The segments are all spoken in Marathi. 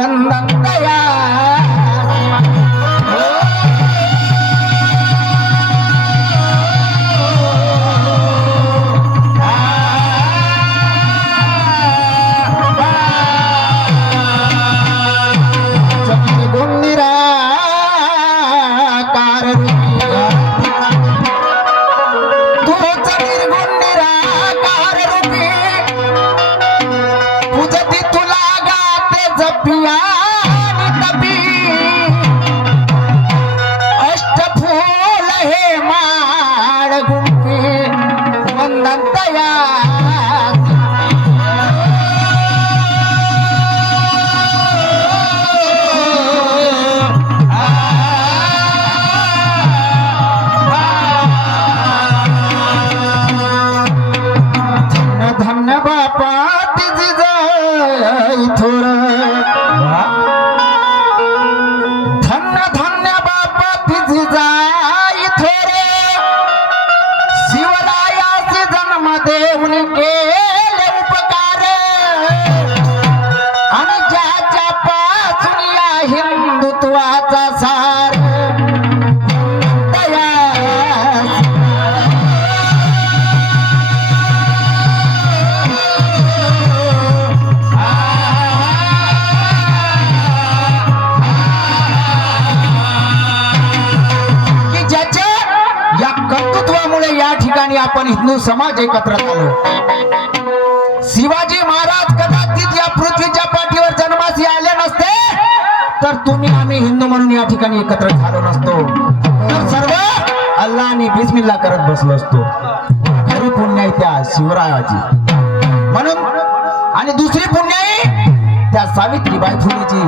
वंदनतया आपण हिंदू समाज एकत्र आलो। शिवाजी महाराज कदाचित या पृथ्वीच्या पाठीवर जन्मास आले नसते तर तुम्ही आम्ही हिंदू म्हणून या ठिकाणी एकत्र झालो नसतो, तर सर्व अल्लाह आणि बिस्मिल्लाह करत बसलो असतो। खरी पुण्याई त्या शिवरायाची म्हणून, आणि दुसरी पुण्याई त्या सावित्रीबाई फुलेची,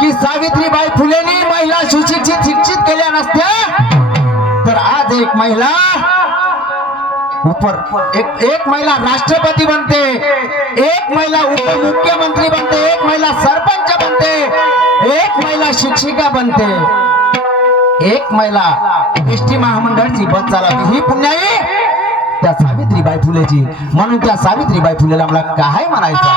की सावित्रीबाई फुलेंनी महिला सुशिक्षित शिक्षित केल्या नसत्या तर आज एक महिला एक महिला राष्ट्रपती बनते, एक महिला उपमुख्यमंत्री बनते, एक महिला सरपंच बनते, एक महिला शिक्षिका बनते, एक महिला एसटी महामंडळाची बस चालवते। ही पुण्याई त्या सावित्रीबाई फुलेची, म्हणून त्या सावित्रीबाई फुलेला मला काय म्हणायचं।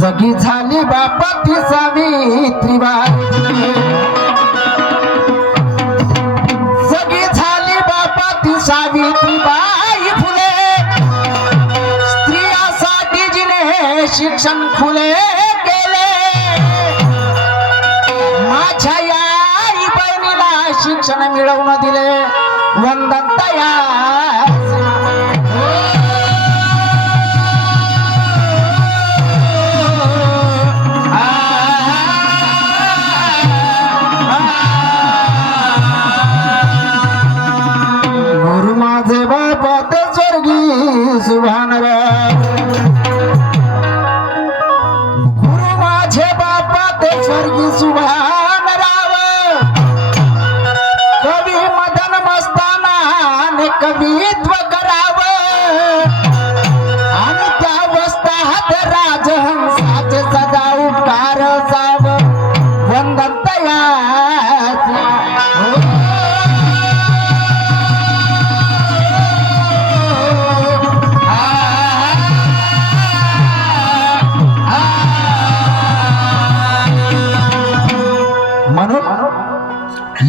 जगी झाली बापा ती सावित्रीबाई, सावित्रीबाई फुले स्त्रियासाठी जिने शिक्षण खुले केले, माझ्या आई बहिणीला शिक्षण मिळवून दिले, वंदनतया सुभान गुरु माझे बापा ते स्वर्गी सुभान राव, कवी मदन मस्ताना कवित्व कराव आणि त्या वस्तात राजहंसाचे सदा उपकार जाव, वंदनतया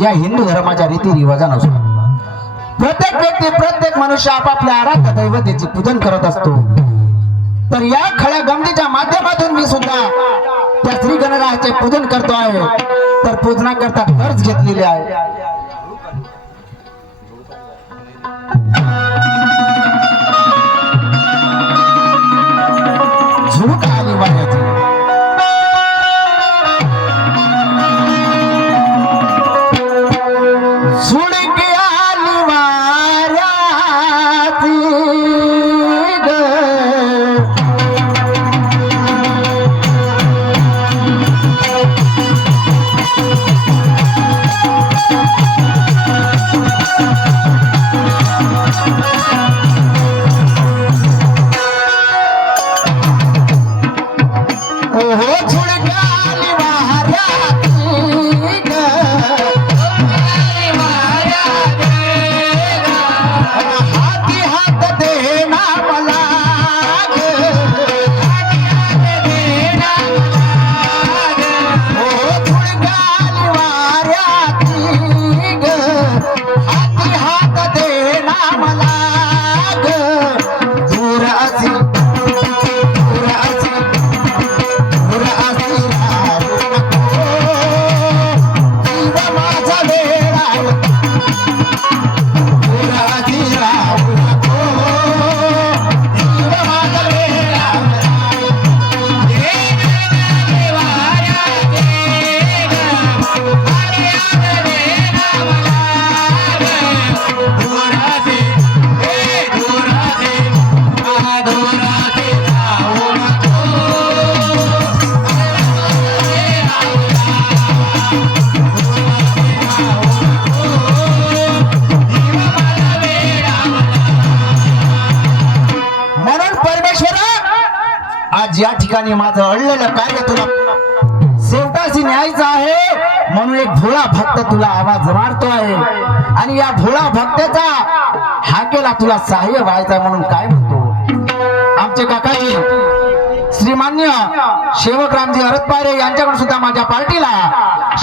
या हिंदू धर्माच्या रीती रिवाजानुसार प्रत्येक व्यक्ती प्रत्येक मनुष्य आपापल्या आराध्य दैवतेचे पूजन करत असतो। तर या खळ्या गमतीच्या माध्यमातून मी सुद्धा त्या श्री गणरायाचे पूजन करतो आहे। तर पूजनाकरता कर्ज घेतलेले आहे। झुळूक आली वाऱ्याची, या ठिकाणी माझं अडलेलं कार्य तुला शेवटाशी न्यायचं आहे, म्हणून एक भोळा भक्त तुला आवाज मारतो आहे आणि या भोळा भक्ताचा हाकेला तुला सहाय्य व्हायचा म्हणून काय म्हणतो आमचे काकाजी श्रीमान्य सेवक रामजी हरतपारे यांच्याकडून सुद्धा माझ्या पार्टीला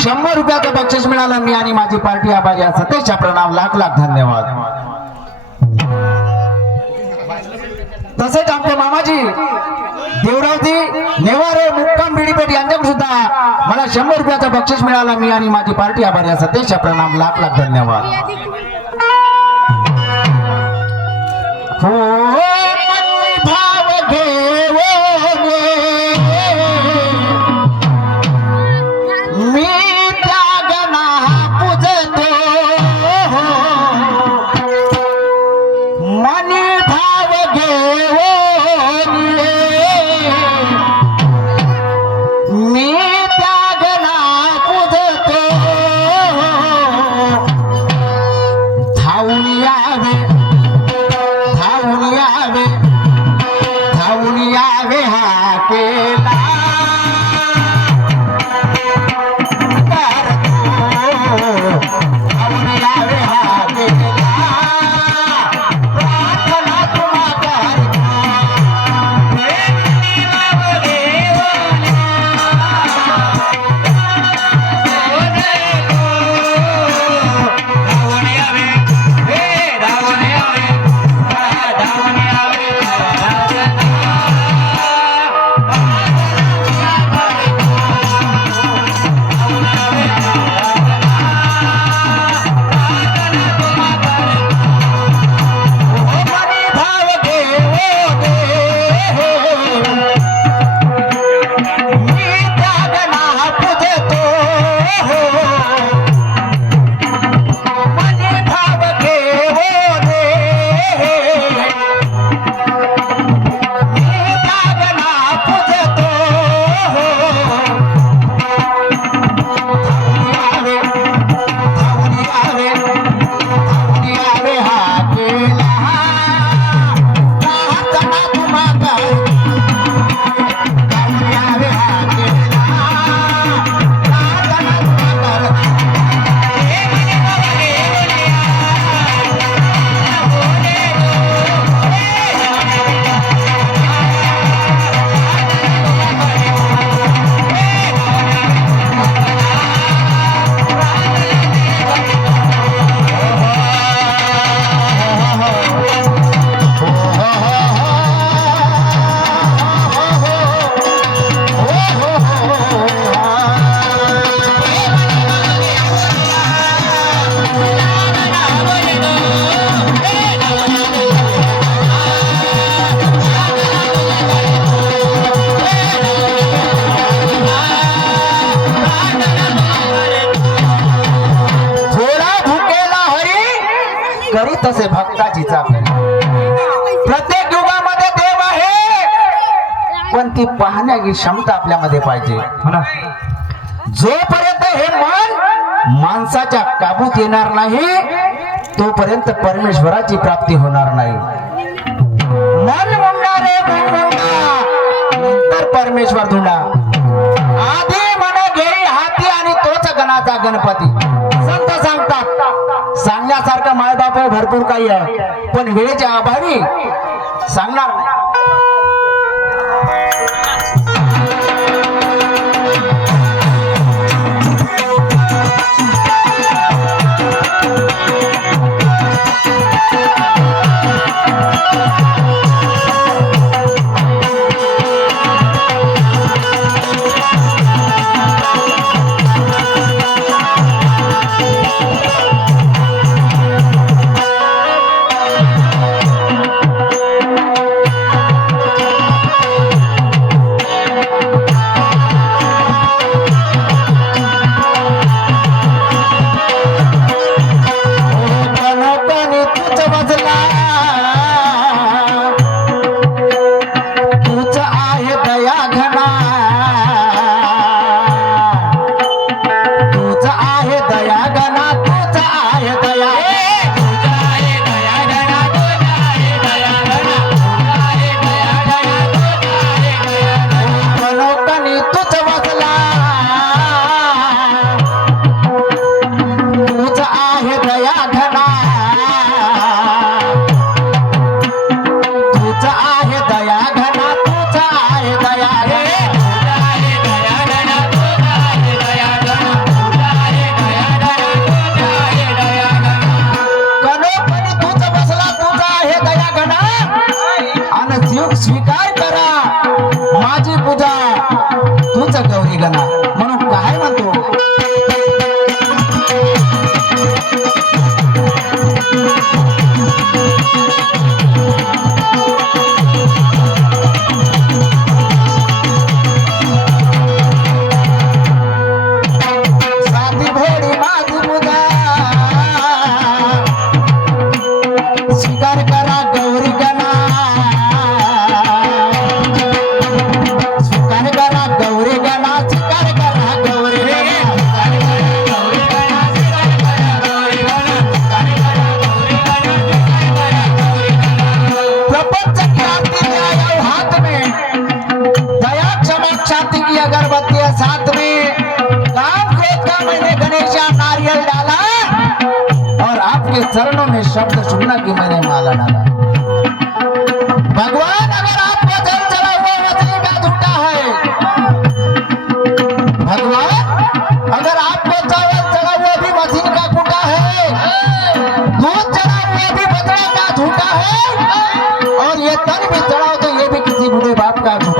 100 रुपयाचं बक्षीस मिळालं. मी आणि माझी पार्टी आभारी आहे. सतेशच्या प्रणाम, लाख लाख धन्यवाद. तसेच आमचे मामाजी देवरावजी नेवारे मुक्काम बिडीपेठ यांच्याकडून सुद्धा मला 100 रुपयाचं बक्षीस मिळालं. मी आणि माझी पार्टी आभारी आहे. सतेशच्या प्रणाम, लाख लाख धन्यवाद. हो मनी भाव घेवो मी त्याग ना पूजतो, मनी भाव घेवो मी त्याग ना पूजतो, धावून यावे धावून यावे धावून यावे हा केला धावून यावे हा केला प्रार्थना तुम्हा करतो. करी तसे भक्ताची चाकरी. प्रत्येक युगामध्ये देव आहे, पण ती पाहण्याची क्षमता आपल्यामध्ये पाहिजे. जोपर्यंत हे मन माणसाच्या काबूत येणार नाही तोपर्यंत परमेश्वराची प्राप्ती होणार नाही. मन म्हणणारे मन म्हणा, नंतर परमेश्वर धुंडा. आधी मन घेई हाती आणि तोच गणाचा गणपती. संत सांगतात सांगण्यासारखं मायबाप भरपूर काही आहे, पण वेळेच्या अभावी सांगणार नाही. गौरी गणा म्हणून काय म्हणतो साधी भोळी माझी मुदा स्वीकार करा गौरी गणा स्वीकार करा गौरी गणा स्वीकार करा गौरी प्रपंच की आरती ले आया हाथ में दया क्षमा शांति की अगरबत्ती है साथ में काम क्रोध का मैंने गणेशा नारियल डाला और आपके चरणों में शब्द सुनना कि मैंने माला डाला भगवान अगर आपको जल चढ़ा हुआ मछली का झूठा है भगवान अगर आपको चावल चढ़ा हुआ भी मछली का कूटा है दूध चढ़ा हुआ भी बकरा का झूठा है और ये तन भी चढ़ाओ तो ये भी किसी बूढ़े बाप का झूठा